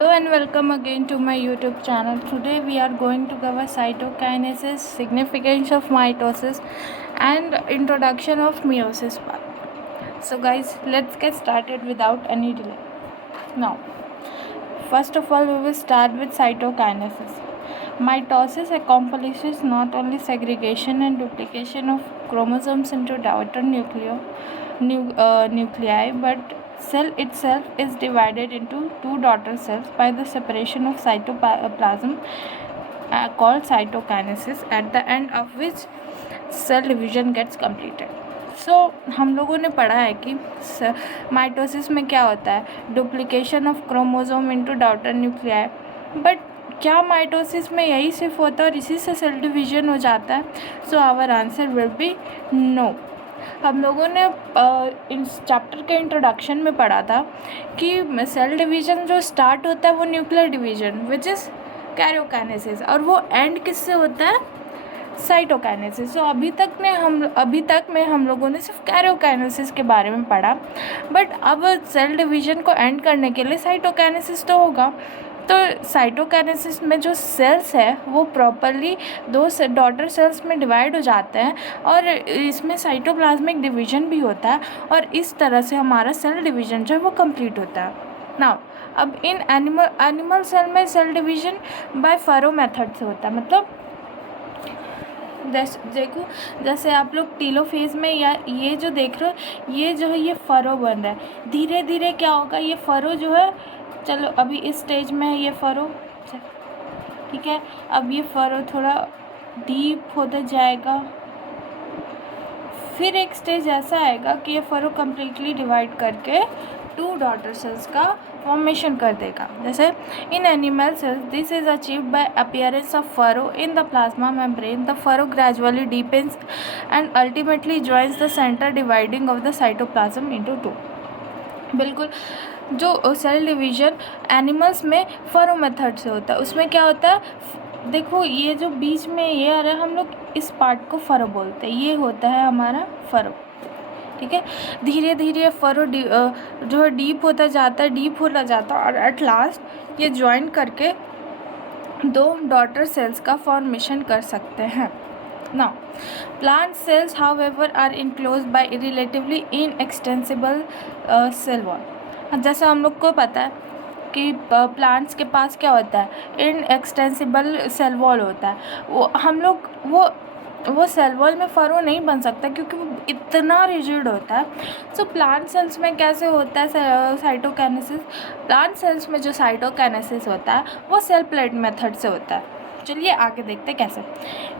Hello and welcome again to my YouTube channel. Today we are going to cover cytokinesis, significance of mitosis and introduction of meiosis part. So guys, let's get started without any delay. Now, first of all we will start with cytokinesis. Mitosis accomplishes not only segregation and duplication of chromosomes into daughter nuclei but cell itself is divided into two daughter cells by the separation of cytoplasm called cytokinesis, at the end of which cell division gets completed. हम लोगों ने पढ़ा है कि mitosis में क्या होता है, duplication of chromosome into daughter nuclei. But क्या माइटोसिस में यही सिर्फ होता है और इसी से सेल डिवीजन हो जाता है? So our answer will be no. हम लोगों ने इस चैप्टर के इंट्रोडक्शन में पढ़ा था कि सेल डिवीजन जो स्टार्ट होता है वो nuclear division which is karyokinesis, और वो एंड किससे होता है? साइटोकाइनेसिस. तो अभी तक में हम लोगों ने सिर्फ कैरियोकाइनेसिस के बारे में पढ़ा, बट अब सेल डिवीजन को एंड करने के लिए साइटोकाइनेसिस तो होगा. तो साइटोकाइनेसिस में जो सेल्स है वो प्रॉपरली दो डॉटर सेल्स में डिवाइड हो जाते हैं और इसमें साइटोप्लाज्मिक डिवीजन भी होता है, और इस तरह से हमारा सेल डिवीजन जो है वो कंप्लीट होता है. नाउ अब इन एनिमल सेल में cell division by furrow method से होता है. मतलब देखो, जैसे आप लोग टीलोफेज में या ये जो देख रहे हो, ये जो है ये फरो बन रहा है. धीरे धीरे क्या होगा, ये फरो जो है, चलो अभी इस स्टेज में है ये फरो, ठीक है. अब ये फरो थोड़ा डीप होता जाएगा, फिर एक स्टेज ऐसा आएगा कि ये फरो कम्प्लीटली डिवाइड करके टू डॉटर सेल्स का फॉर्मेशन कर देगा. जैसे in animal cells this is achieved by appearance of furrow in the plasma membrane. The furrow gradually deepens and ultimately joins the centre dividing of the cytoplasm into two. बिल्कुल, जो cell division animals में furrow method से होता है, उसमें क्या होता है, देखो ये जो बीच में ये आ रहा है, हम लोग इस पार्ट को फरो बोलते हैं, ये होता है हमारा फरो. ठीक है, धीरे धीरे फरो जो है डीप होता जाता है और एट लास्ट ये ज्वाइन करके दो डॉटर सेल्स का फॉर्मेशन कर सकते हैं. Now, plant cells, however, are enclosed by relatively inextensible cell wall. जैसे हम लोग को पता है कि प्लांट्स के पास क्या होता है, इनएक्सटेंसिबल सेल वॉल होता है. वो सेल वॉल में फरो नहीं बन सकता क्योंकि वो इतना रिजिड होता है. सो प्लांट सेल्स में कैसे होता है साइटोकाइनेसिस? प्लांट सेल्स में जो साइटोकाइनेसिस होता है वो सेल प्लेट मेथड से होता है. चलिए आगे देखते कैसे.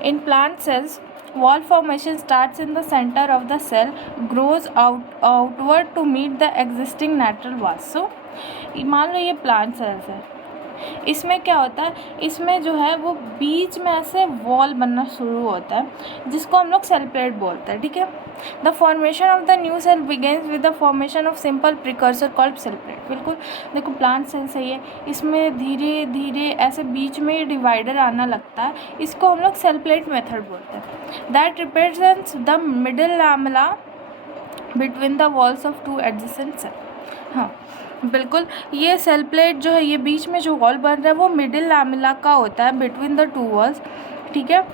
In plant cells wall formation starts in the center of the cell, grows outward to meet the existing natural walls. So मान लो ये प्लांट सेल्स है, इसमें क्या होता है, इसमें जो है वो बीच में ऐसे वॉल बनना शुरू होता है जिसको हम लोग सेल प्लेट बोलते हैं. ठीक है, the formation of the new cell begins with the formation of simple precursor called cell plate. बिल्कुल, देखो प्लांट सेल सही है, इसमें धीरे धीरे ऐसे बीच में डिवाइडर आना लगता है, इसको हम लोग सेल प्लेट मेथड बोलते हैं. That represents the middle lamella between the walls of two adjacent cell. हाँ बिल्कुल, ये सेल प्लेट जो है, ये बीच में जो वॉल बन रहा है वो मिडिल लैमेला का होता है बिटवीन द टू वॉल्स. ठीक है,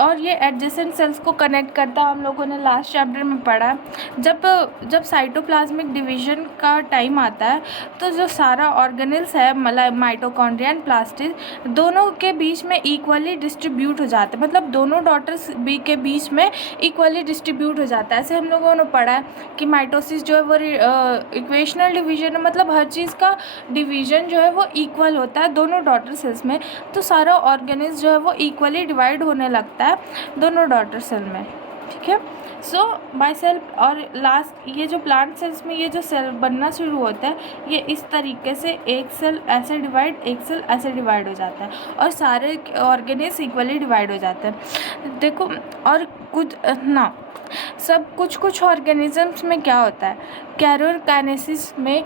और ये एडजेसेंट सेल्स को कनेक्ट करता है. हम लोगों ने लास्ट चैप्टर में पढ़ा, जब साइटोप्लाज्मिक डिवीजन का टाइम आता है तो जो सारा ऑर्गेनेल्स है, मतलब माइटोकॉन्ड्रिया एंड प्लास्टिड, दोनों के बीच में इक्वली डिस्ट्रीब्यूट हो जाते हैं. मतलब दोनों डॉटर्स के बीच में इक्वली डिस्ट्रीब्यूट हो जाता है. ऐसे हम लोगों ने पढ़ा है कि माइटोसिस जो है वो इक्वेशनल डिवीजन है, मतलब हर चीज़ का डिवीजन जो है वो इक्वल होता है दोनों डॉटर सेल्स में. तो सारा ऑर्गेनेल्स जो है वो इक्वली डिवाइड होने लगता है दोनों डॉटर सेल में. ठीक है, सो बाय सेल. और लास्ट ये जो प्लांट सेल्स में ये जो सेल बनना शुरू होता है, ये इस तरीके से एक सेल ऐसे डिवाइड, एक सेल ऐसे डिवाइड हो जाता है और सारे ऑर्गेनेल्स इक्वली डिवाइड हो जाते हैं. देखो, और कुछ ना सब कुछ ऑर्गेनिजम्स में क्या होता है, कैरियोकाइनेसिस में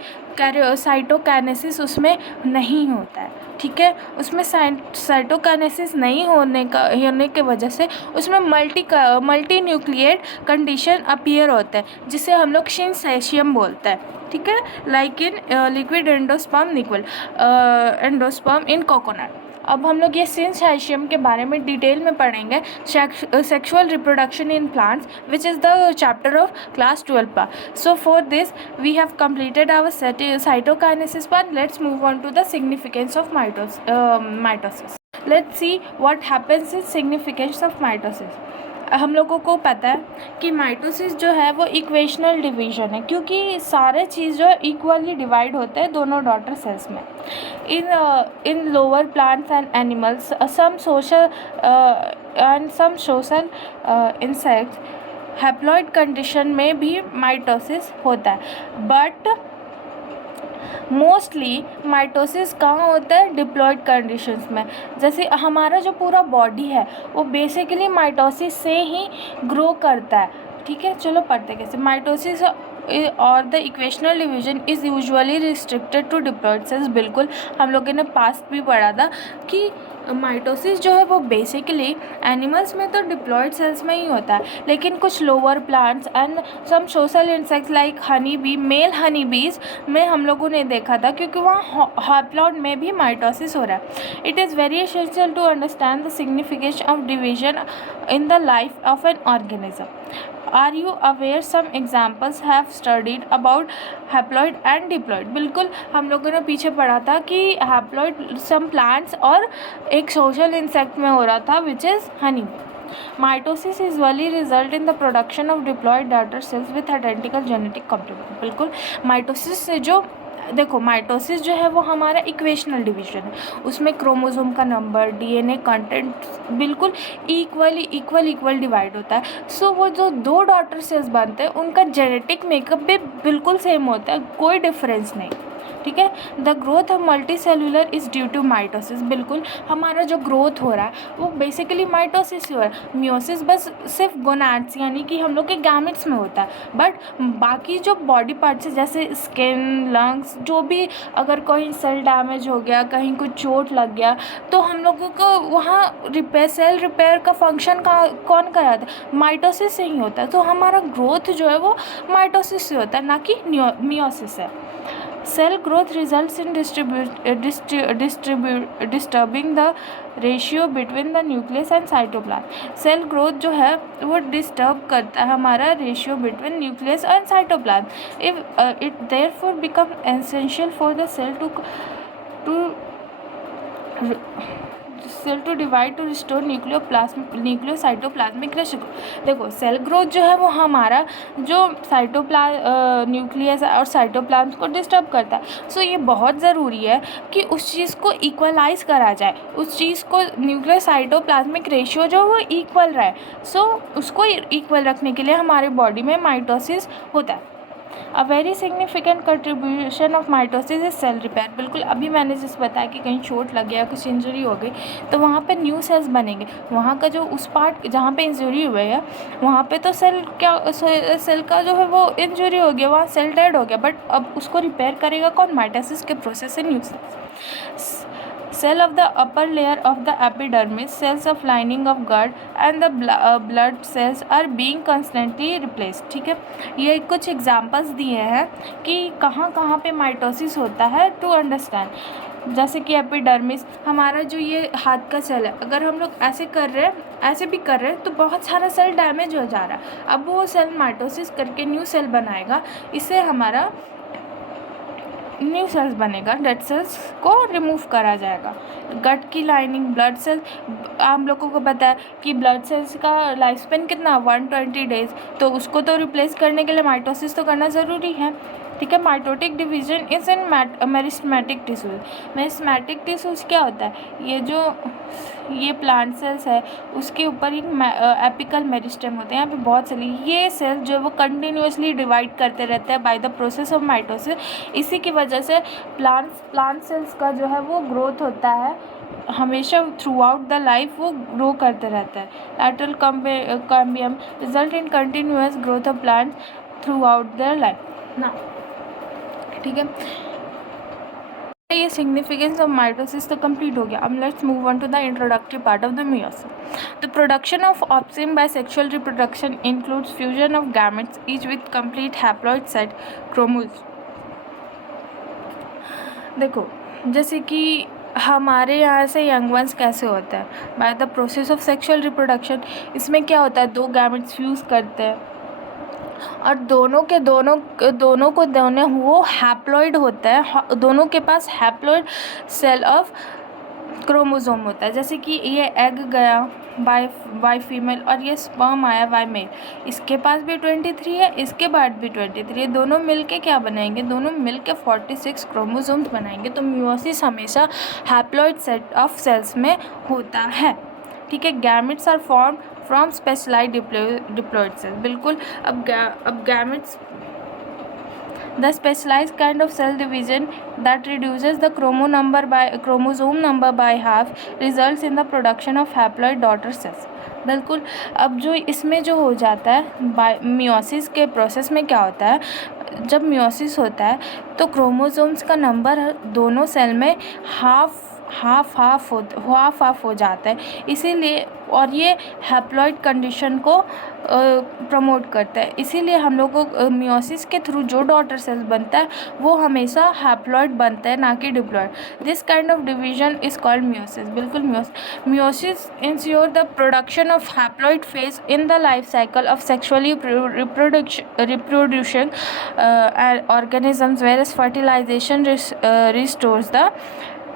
साइटोकाइनेसिस उसमें नहीं होता है, ठीक है। उसमें साइटोकाइनेसिस नहीं होने के वजह से उसमें मल्टी न्यूक्लिएट कंडीशन अपीयर होता है, जिसे हम लोग सिंसेशियम बोलते हैं, ठीक है। Like in liquid endosperm in coconut. अब हम लोग ये सिंसेशियम के बारे में डिटेल में पढ़ेंगे, sexual reproduction in plants, which is the chapter of class 12 pa. So for this we have completed our cytokinesis part. Let's move on to the significance of mitosis. Let's see what happens in significance of mitosis. हम लोगों को पता है कि mitosis जो है वो equational division है, क्योंकि सारे चीज़ जो है इक्वली डिवाइड होते हैं दोनों डॉटर सेल्स में। In lower plants and animals some social insects haploid condition में भी माइटोसिस होता है, बट मोस्टली माइटोसिस कहाँ होता है, डिप्लॉइड कंडीशंस में। जैसे हमारा जो पूरा बॉडी है वो बेसिकली माइटोसिस से ही ग्रो करता है, ठीक है। चलो पढ़ते कैसे। माइटोसिस और the equational division is usually restricted to diploid cells. बिल्कुल हम लोगों ने पास्ट भी पढ़ा था कि माइटोसिस जो है वो बेसिकली एनिमल्स में तो डिप्लॉइड सेल्स में ही होता है, लेकिन कुछ lower plants and some social insects like honey bee, male honey bees में हम लोगों ने देखा था, क्योंकि वहाँ हैप्लॉइड में भी माइटोसिस हो रहा है। It is very essential to understand the signification of division in the life of an organism. Are you aware some examples have studied about haploid and diploid. बिल्कुल हम लोगों ने पीछे पढ़ा था कि हैप्लॉइड सम प्लांट्स और एक सोशल इंसेक्ट में हो रहा था, which is honey. Mitosis usually result in the production of diploid daughter cells with identical genetic complement. बिल्कुल माइटोसिस से जो देखो, माइटोसिस जो है वो हमारा इक्वेशनल डिवीजन है, उसमें क्रोमोसोम का नंबर, डीएनए कंटेंट बिल्कुल इक्वल डिवाइड होता है। सो वो जो दो डॉटर सेल्स बनते हैं उनका जेनेटिक मेकअप भी बिल्कुल सेम होता है, कोई डिफरेंस नहीं, ठीक है। The growth of multi cellular is due to mitosis. बिल्कुल हमारा जो ग्रोथ हो रहा है वो बेसिकली माइटोसिस हो रहा है। मियोसिस बस सिर्फ गोनाड्स यानी कि हम लोग के गैमेट्स में होता है, बट बाकी जो बॉडी पार्ट्स जैसे स्किन, लंग्स, जो भी अगर कोई सेल डैमेज हो गया, कहीं कुछ चोट लग गया, तो हम लोगों को वहाँ सेल रिपेयर का फंक्शन कौन कराता है, माइटोसिस से ही होता है। तो हमारा ग्रोथ जो है वो माइटोसिस से होता है, ना कि मियोसिस से। Cell growth results in disturbing the ratio between the nucleus and cytoplasm. Cell growth जो है वो डिस्टर्ब करता है हमारा ratio between nucleus and cytoplasm. If it therefore become essential for the cell to divide to restore nucleocytoplasmic ratio. देखो cell growth जो है वो हमारा जो न्यूक्लियस और साइटोप्लाज्म को डिस्टर्ब करता है। सो ये बहुत ज़रूरी है कि उस चीज़ को इक्वलाइज करा जाए, उस चीज़ को न्यूक्लियोसाइटोप्लाज्मिक रेशियो जो वो इक्वल रहे। सो उसको इक्वल रखने के लिए हमारे बॉडी में माइटोसिस होता है। A very significant contribution of mitosis is cell repair. बिल्कुल अभी मैंने जिस बताया कि कहीं चोट लग गया, कुछ इंजरी हो गई, तो वहाँ पे न्यू सेल्स बनेंगे। वहाँ का जो उस पार्ट जहाँ पे इंजरी हुई है वहाँ पे तो सेल का जो है वो इंजरी हो गया, वहाँ सेल डेड हो गया, बट अब उसको रिपेयर करेगा कौन, माइटोसिस के प्रोसेस से new sales. Cell of the upper layer of the epidermis, cells of lining of gut and the blood cells are being constantly replaced। ठीक है, ये कुछ एग्जांपल्स दिए हैं कि कहाँ कहाँ पे माइटोसिस होता है टू अंडरस्टैंड। जैसे कि एपिडर्मिस, हमारा जो ये हाथ का सेल है, अगर हम लोग ऐसे कर रहे हैं, ऐसे भी कर रहे हैं, तो बहुत सारा सेल डैमेज हो जा रहा है। अब वो सेल माइटोसिस करके न्यू सेल बनाएगा, इससे हमारा न्यू सेल्स बनेगा, डेड सेल्स को रिमूव करा जाएगा। गट की लाइनिंग, ब्लड सेल, हम लोगों को पता है कि ब्लड सेल्स का लाइफ स्पेन कितना, 120 डेज, तो उसको तो रिप्लेस करने के लिए माइटोसिस तो करना ज़रूरी है। ठीक है। Mitotic division is in meristematic tissues. Meristematic tissues क्या होता है, ये प्लांट सेल्स है उसके ऊपर एक एपिकल मेरिस्टेम होते हैं, यहाँ पे बहुत सारी ये सेल्स जो है वो कंटिन्यूसली डिवाइड करते रहते हैं by the process of mitosis. इसी की वजह से प्लांट सेल्स का जो है वो ग्रोथ होता है हमेशा थ्रू आउट द लाइफ, वो ग्रो करते रहता है। Lateral cambium result in continuous growth of plant throughout their life ना, ठीक है। ये सिग्निफिकेंस ऑफ माइटोसिस तो कंप्लीट हो गया। अब let's move on to the introductory part of the meiosis. The production of offspring by sexual reproduction includes fusion of gametes each with complete haploid set chromosome. देखो जैसे कि हमारे यहाँ से यंग वंस कैसे होता है, by the process of sexual reproduction. इसमें क्या होता है, दो गैमेट्स फ्यूज़ करते हैं और दोनों वो हैप्लॉइड होता है, दोनों के पास हैप्लॉइड सेल ऑफ क्रोमोसोम होता है। जैसे कि ये एग गया बाय फीमेल और ये स्पर्म आया बाय मेल, इसके पास भी 23 है, इसके बाद भी 23 है, दोनों मिलके क्या बनाएंगे, दोनों मिलके 46 क्रोमोसोम्स बनाएंगे। तो मियोसिस हमेशा हैप्लॉइड सेट ऑफ सेल्स में होता है, ठीक है। Gametes are form from specialized diploid cells. बिल्कुल। अब gametes the specialized kind of cell division that reduces the chromosome number by half results in the production of haploid daughter cells। बिल्कुल। अब जो इसमें जो हो जाता है मियोसिस के प्रोसेस में क्या होता है, जब मियोसिस होता है तो क्रोमोसोम्स का नंबर दोनों सेल में हाफ हो जाता है, इसीलिए, और ये हैप्लॉइड कंडीशन को प्रमोट करता है। इसीलिए हम लोग को मियोसिस के थ्रू जो डॉटर सेल्स बनता है वो हमेशा हैप्लॉइड बनता है, ना कि diploid. This kind of division is called meiosis. बिल्कुल। Meiosis ensure the production of haploid phase in the life cycle of sexually reproducing organisms whereas fertilisation restores the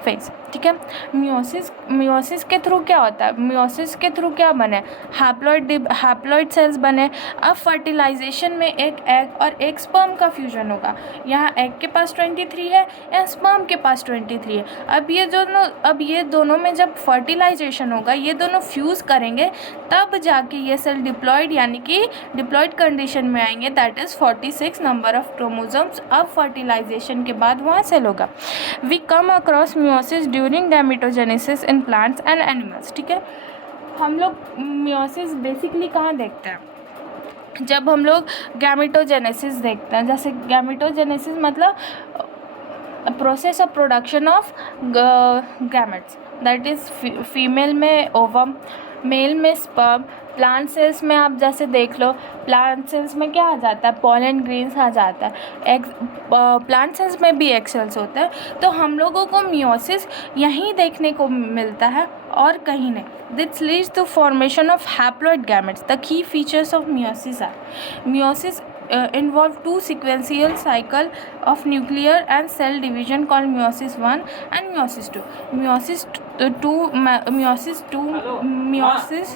phase, ठीक है। मियोसिस के थ्रू क्या होता है, मियोसिस के through क्या बने, हैप्लॉइड सेल्स बने। अब फर्टिलाइजेशन में एक एग और एक स्पर्म का फ्यूजन होगा। यहाँ एग के पास 23 है या स्पर्म के पास 23 है। अब ये दोनों में जब फर्टिलाइजेशन होगा, ये दोनों फ्यूज़ करेंगे, तब जाके ये सेल डिप्लॉइड यानी कि डिप्लॉइड कंडीशन में आएंगे, that is 46 number of chromosomes. अब फर्टिलाइजेशन के बाद वहाँ सेल होगा। We come across meiosis during gametogenesis in plants and animals, ठीक है। हम लोग मियोसिस बेसिकली कहाँ देखते हैं, जब हम लोग गैमेटोजेनेसिस देखते हैं। जैसे गैमेटोजेनेसिस मतलब process of production of gametes, that is female में ओवम, मेल में स्पर्म। प्लांट सेल्स में आप जैसे देख लो, प्लांट सेल्स में क्या आ जाता है, पॉलन ग्रेन्स आ जाता है। प्लांट सेल्स में भी एग सेल्स होता है। तो हम लोगों को मियोसिस यहीं देखने को मिलता है और कहीं नहीं। This leads to formation of haploid gametes. The key features of meiosis are, meiosis involve two sequential cycle of nuclear and cell division called meiosis 1 and meiosis 2. meiosis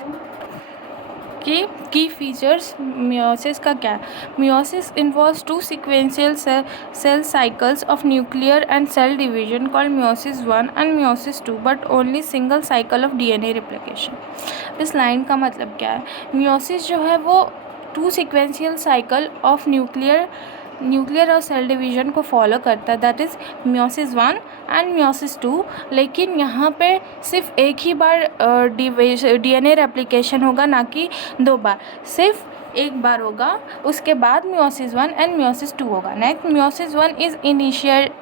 की फीचर्स मियोसिस का क्या है, meiosis involves two sequential cell cycles of nuclear and cell division called meiosis 1 and meiosis 2 but only single cycle of DNA replication. इस line का मतलब क्या है, meiosis जो है वो two sequential cycle of nuclear और सेल डिवीजन को फॉलो करता है, that is meiosis 1 and meiosis 2। लेकिन यहाँ पे सिर्फ एक ही बार डीएनए रेप्लिकेशन होगा, ना कि दो बार, सिर्फ एक बार होगा। उसके बाद मियोसिस 1 एंड मियोसिस 2 होगा। Next, meiosis 1 is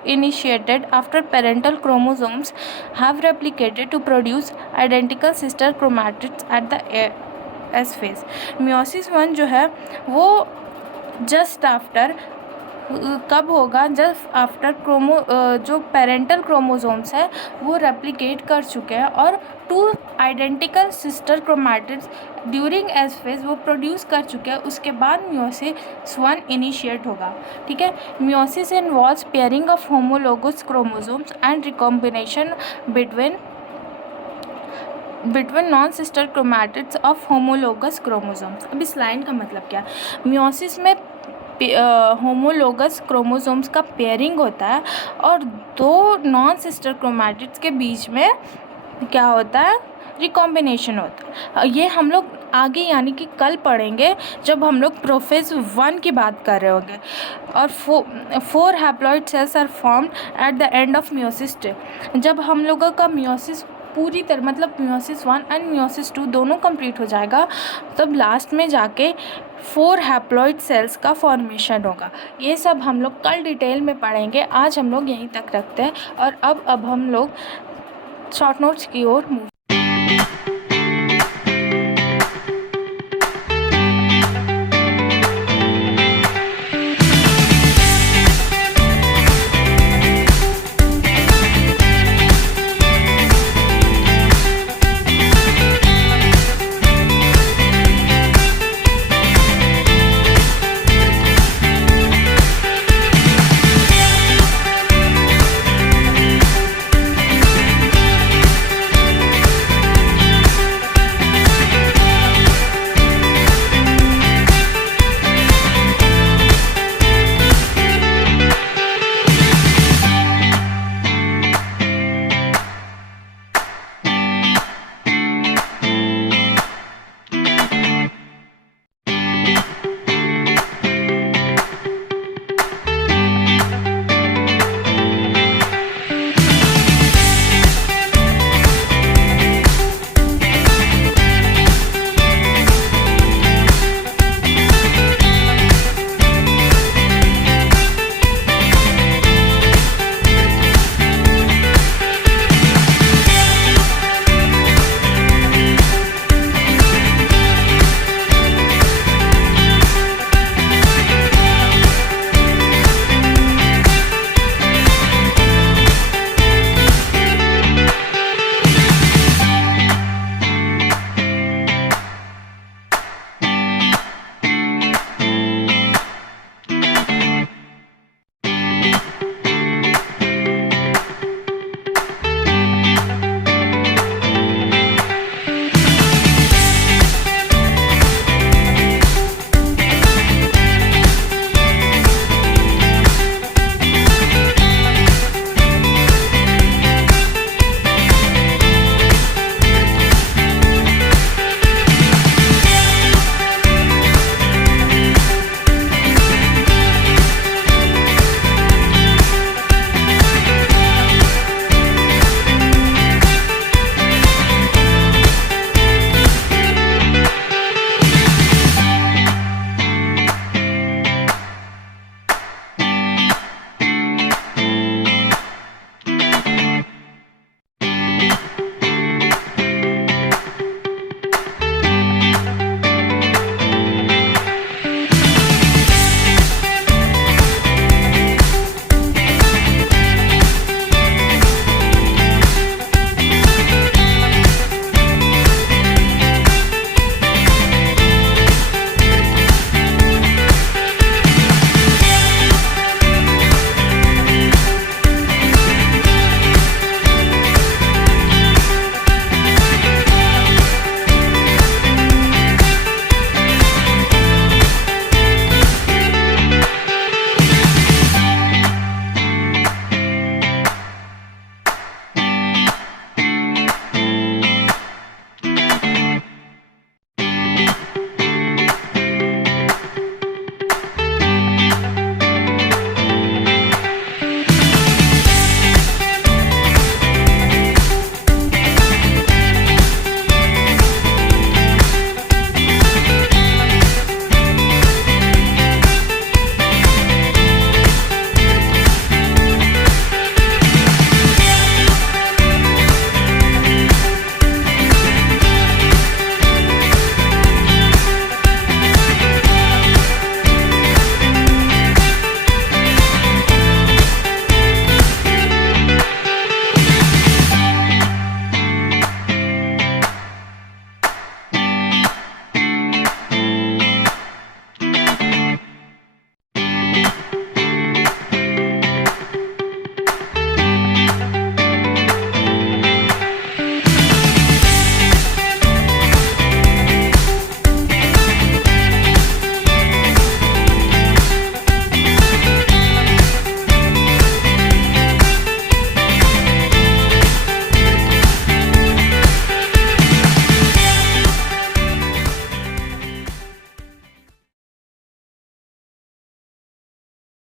initiated after parental chromosomes have replicated to produce identical sister chromatids at the S phase. Meiosis 1 जो है वो जस्ट आफ्टर कब होगा, जस्ट आफ्टर जो पेरेंटल क्रोमोसोम्स है वो रेप्लिकेट कर चुके हैं और two identical sister chromatids during S phase वो प्रोड्यूस कर चुके हैं। उसके बाद मियोसिस 1 इनिशिएट होगा, ठीक है। Meiosis involves pairing of homologous chromosomes and recombination between non sister chromatids of homologous chromosomes. अब इस लाइन का मतलब क्या है, मियोसिस में होमोलोगस क्रोमोसोम्स का पेयरिंग होता है और दो नॉन सिस्टर क्रोमैटिड्स के बीच में क्या होता है, रिकॉम्बिनेशन होता है। ये हम लोग आगे यानी कि कल पढ़ेंगे जब हम लोग प्रोफेज 1 की बात कर रहे होंगे। और 4 haploid cells are formed at the end of meiosis 2। जब हम लोगों का मियोसिस पूरी तरह मतलब मियोसिस 1 एंड मियोसिस 2 दोनों कंप्लीट हो जाएगा, तब लास्ट में जाके 4 हैप्लॉइड सेल्स का फॉर्मेशन होगा। ये सब हम लोग कल डिटेल में पढ़ेंगे। आज हम लोग यहीं तक रखते हैं और अब हम लोग शॉर्ट नोट्स की ओर मूव